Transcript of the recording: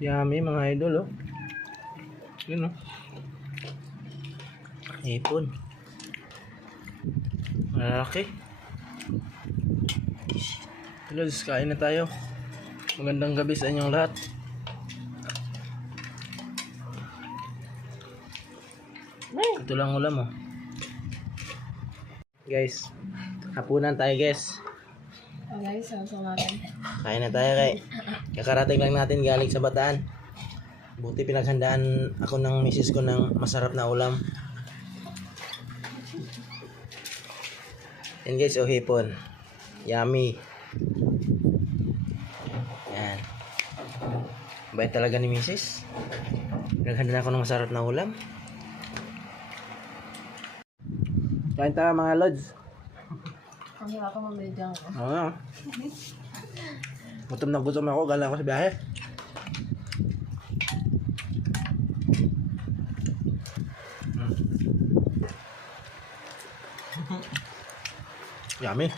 Yummy mga idol, oh. Yun, oh. Ipon. Malaki. Hello, kain na tayo. Magandang gabi sa inyong lahat. Ito lang ulam, oh. Guys, hapunan tayo, guys. Okay, so natin. Kain na tayo, kay. Kakarating lang natin galing sa Bataan. Buti pinaghandaan ako ng misis ko ng masarap na ulam. Yan guys, oh, hipon. Yummy. Yan. Bait talaga ni misis. Pinaghandaan ako ng masarap na ulam. Kain tayo mga lods. Ang hirap ako mamedyan ko. Oo. Gutom na gutom ako, galing ako sa biyahe. Yummy.